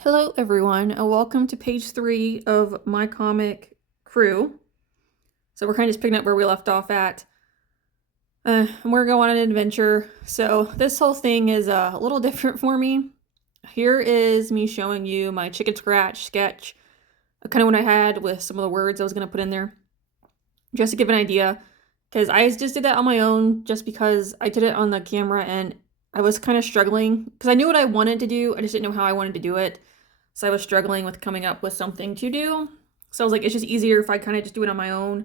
Hello, everyone, and welcome to page 3 of My Comic Crew. So we're kind of just picking up where we left off at. And we're going on an adventure. So this whole thing is a little different for me. Here is me showing you my chicken scratch sketch, kind of what I had with some of the words I was going to put in there, just to give an idea. Because I just did that on my own, just because I did it on the camera and I was kind of struggling. Because I knew what I wanted to do, I just didn't know how I wanted to do it. So I was struggling with coming up with something to do. So I was like, it's just easier if I kind of just do it on my own.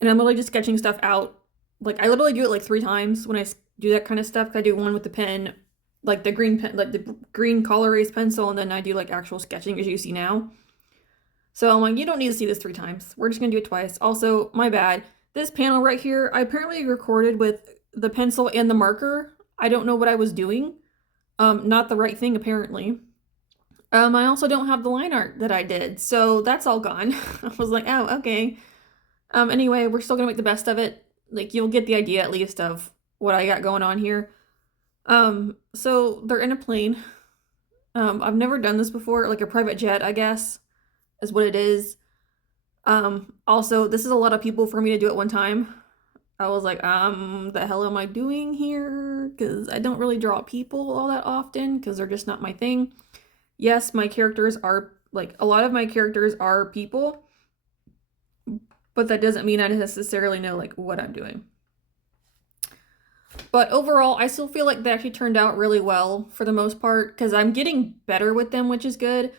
And I'm literally just sketching stuff out. Like I literally do it like 3 times when I do that kind of stuff. I do one with the pen, like the green pen, like the green color erase pencil, and then I do like actual sketching as you see now. So I'm like, you don't need to see this 3 times. We're just gonna do it twice. Also, my bad. This panel right here, I apparently recorded with the pencil and the marker. I don't know what I was doing. Not the right thing apparently. I also don't have the line art that I did, so that's all gone. I was like, oh, okay. Anyway, we're still gonna make the best of it. Like, you'll get the idea at least of what I got going on here. So they're in a plane. I've never done this before, like a private jet, I guess, is what it is. Also, this is a lot of people for me to do at one time. I was like, the hell am I doing here? Because I don't really draw people all that often, because they're just not my thing. Yes, my characters are, like, a lot of my characters are people, but that doesn't mean I necessarily know, like, what I'm doing. But overall, I still feel like they actually turned out really well for the most part, because I'm getting better with them, which is good.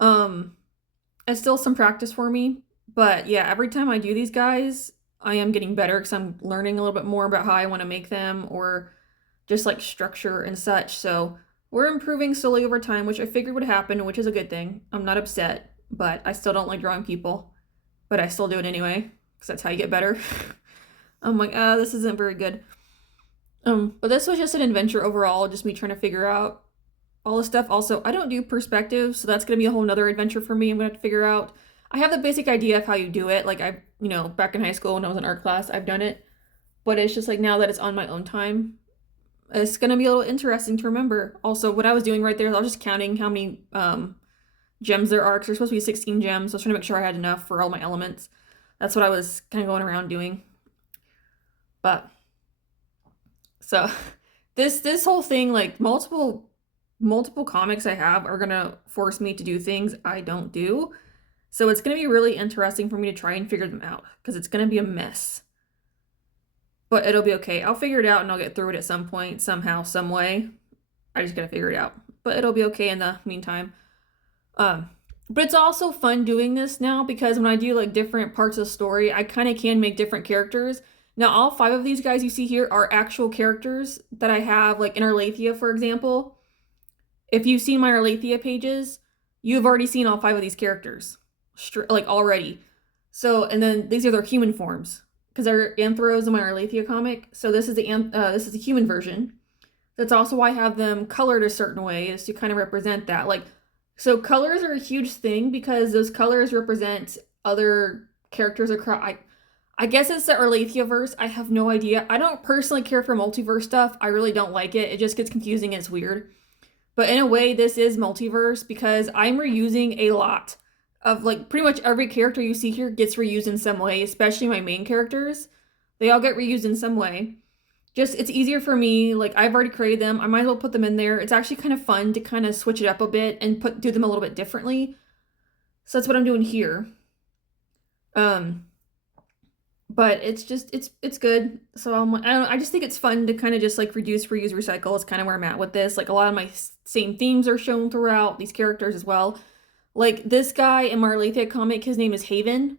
It's still some practice for me, but yeah, every time I do these guys, I am getting better because I'm learning a little bit more about how I want to make them, or just like structure and such. So we're improving slowly over time, which I figured would happen, which is a good thing. I'm not upset, but I still don't like drawing people, but I still do it anyway because that's how you get better. I'm like, this isn't very good. But this was just an adventure overall, just me trying to figure out all this stuff. Also, I don't do perspective, so that's gonna be a whole nother adventure for me. I'm gonna have to figure out. I have the basic idea of how you do it. Like back in high school when I was in art class, I've done it. But it's just like now that it's on my own time, it's gonna be a little interesting to remember. Also, what I was doing right there is I was just counting how many gems there are, because there's supposed to be 16 gems. So I was trying to make sure I had enough for all my elements. That's what I was kind of going around doing. But so this whole thing, like multiple comics I have are gonna force me to do things I don't do. So it's gonna be really interesting for me to try and figure them out, because it's gonna be a mess. But it'll be okay. I'll figure it out and I'll get through it at some point, somehow, some way. I just gotta figure it out. But it'll be okay in the meantime. But it's also fun doing this now, because when I do like different parts of the story, I kind of can make different characters. Now, all 5 of these guys you see here are actual characters that I have, like in Arlathea, for example. If you've seen my Arlathea pages, you've already seen all 5 of these characters, like already. So, and then these are their human forms, because they're anthros in my Arlathea comic. So this is the human version. That's also why I have them colored a certain way, is to kind of represent that. Like, so colors are a huge thing because those colors represent other characters across. I guess it's the Arlathea verse. I have no idea. I don't personally care for multiverse stuff. I really don't like it. It just gets confusing and it's weird. But in a way, this is multiverse because I'm reusing a lot of, like, pretty much every character you see here gets reused in some way, especially my main characters. They all get reused in some way. Just, it's easier for me. Like, I've already created them. I might as well put them in there. It's actually kind of fun to kind of switch it up a bit and do them a little bit differently. So that's what I'm doing here. But it's just it's good. So I just think it's fun to kind of just like reduce, reuse, recycle. It's kind of where I'm at with this. Like, a lot of my same themes are shown throughout these characters as well. Like this guy in my Arlathea comic, his name is Haven.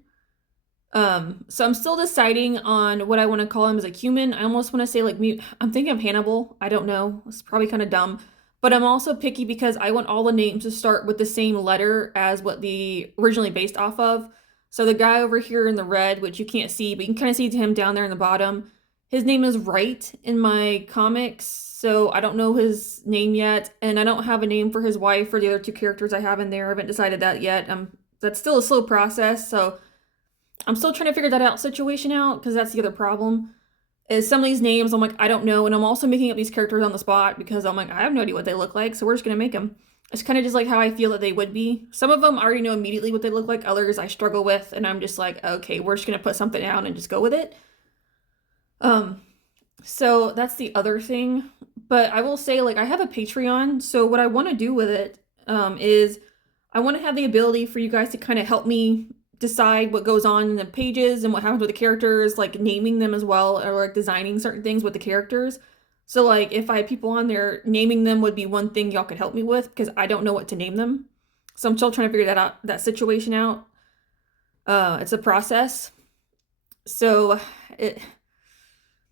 So I'm still deciding on what I want to call him as a human. I almost want to say like I'm thinking of Hannibal. I don't know. It's probably kind of dumb. But I'm also picky because I want all the names to start with the same letter as what the originally based off of. So the guy over here in the red, which you can't see, but you can kind of see him down there in the bottom, his name is Wright in my comics. So I don't know his name yet, and I don't have a name for his wife or the other 2 characters I have in there. I haven't decided that yet. That's still a slow process, so I'm still trying to figure that situation out, because that's the other problem. Is some of these names I'm like, I don't know, and I'm also making up these characters on the spot because I'm like, I have no idea what they look like, so we're just gonna make them. It's kind of just like how I feel that they would be. Some of them I already know immediately what they look like. Others I struggle with, and I'm just like, okay, we're just gonna put something down and just go with it. Um, so that's the other thing. But I will say, like, I have a Patreon, so what I want to do with it is I want to have the ability for you guys to kind of help me decide what goes on in the pages and what happens with the characters, like naming them as well, or like designing certain things with the characters. So, like, if I had people on there, naming them would be one thing y'all could help me with because I don't know what to name them. So I'm still trying to figure that out, that situation out. It's a process. So it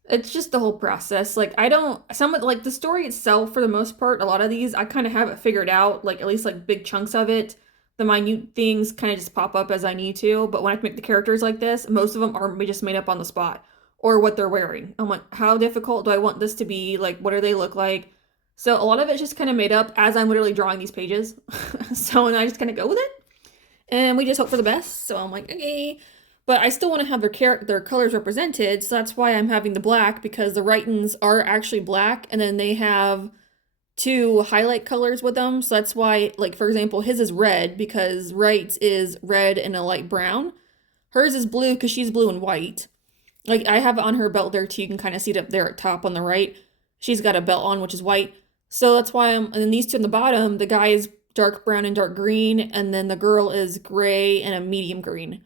it's just the whole process. Like I don't some like the story itself for the most part, a lot of these I kind of have it figured out, like at least like big chunks of it. The minute things kind of just pop up as I need to, but when I have to make the characters like this, most of them are just made up on the spot or what they're wearing. I'm like, how difficult do I want this to be? Like what do they look like? So a lot of it's just kind of made up as I'm literally drawing these pages. So and I just kind of go with it and we just hope for the best. So I'm like, okay, but I still want to have their colors represented. So that's why I'm having the black because the Writons are actually black, and then they have two highlight colors with them. So that's why, like for example, his is red because Wright's is red and a light brown. Hers is blue because she's blue and white. Like I have it on her belt there too. You can kind of see it up there at top on the right. She's got a belt on which is white. So that's why and then these two on the bottom, the guy is dark brown and dark green, and then the girl is gray and a medium green.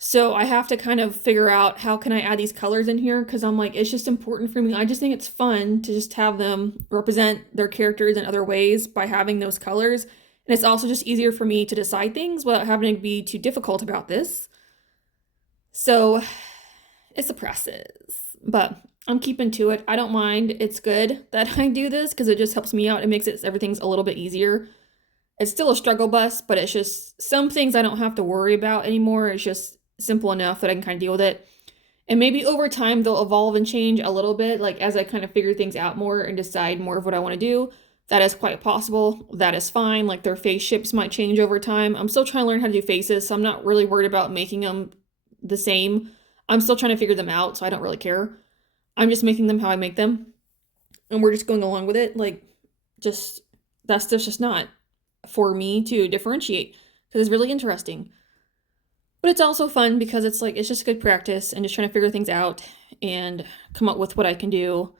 So I have to kind of figure out how can I add these colors in here because I'm like, it's just important for me. I just think it's fun to just have them represent their characters in other ways by having those colors. And it's also just easier for me to decide things without having to be too difficult about this. So it's a process, but I'm keeping to it. I don't mind. It's good that I do this because it just helps me out. It makes it everything's a little bit easier. It's still a struggle bus, but it's just some things I don't have to worry about anymore. It's just simple enough that I can kind of deal with it. And maybe over time they'll evolve and change a little bit, like as I kind of figure things out more and decide more of what I want to do. That is quite possible. That is fine. Like their face shapes might change over time. I'm still trying to learn how to do faces, so I'm not really worried about making them the same. I'm still trying to figure them out, so I don't really care. I'm just making them how I make them. And we're just going along with it. Like, just that stuff's just not for me to differentiate because it's really interesting. But it's also fun because it's like it's just good practice and just trying to figure things out and come up with what I can do.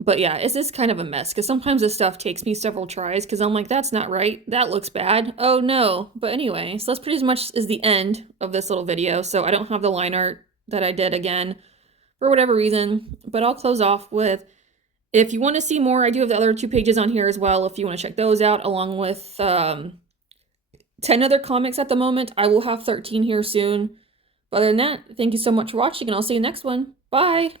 But yeah, it's just kind of a mess because sometimes this stuff takes me several tries because I'm like, that's not right. That looks bad. Oh no. But anyway, so that's pretty much is the end of this little video. So I don't have the line art that I did again for whatever reason. But I'll close off with, if you want to see more, I do have the other 2 pages on here as well if you want to check those out, along with 10 other comics at the moment. I will have 13 here soon. But other than that, thank you so much for watching, and I'll see you next one. Bye!